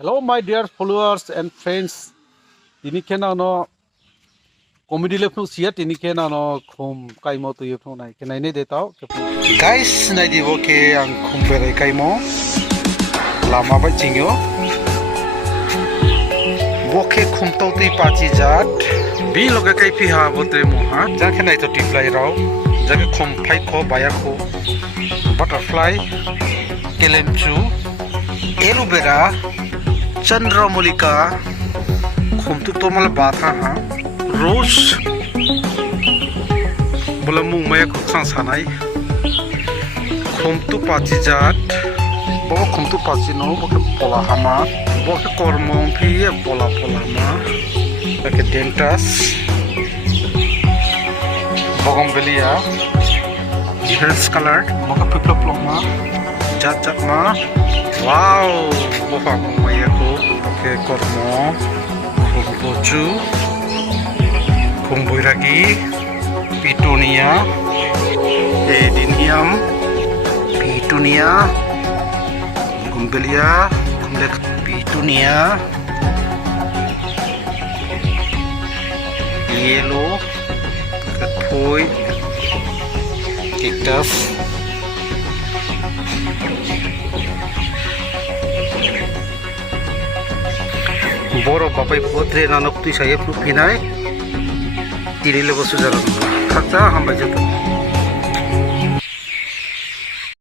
Hello, my dear followers and friends. Ini kena no comedy level siat ini kena no khum kaimo tu yepo nai kena ini detau. Guys, nai di boke ang khum berai kaimo lama ba cingyo. Boke khum tau tu paci jat. Bi loga kai pi ha botre moha. Jang kena itu tiplai rau. Jaga khum phai ko bayar ko. Butterfly, kelemchu, aloe vera. चंद्रमल्लिका खुमतु तोमल बाथा हा रोज बोला मुंग मया खुखां सानाय खुमतु पाची जात बो खुमतु पाची नो बो पोला हामा बो कर्मों फी पोला पोला मा के डेंटास बोगनवेलिया हेल्स कलर बो पिपलो मा जात जात मा wow bofa maya ko ke kormo khumbochu khumboiragi pitunia edinium pitunia khumbelia khumlek pitunia yellow katphoi cactus borok bapai potre nanok tu saya pinai tiri lebo sujaran khakta hambai jata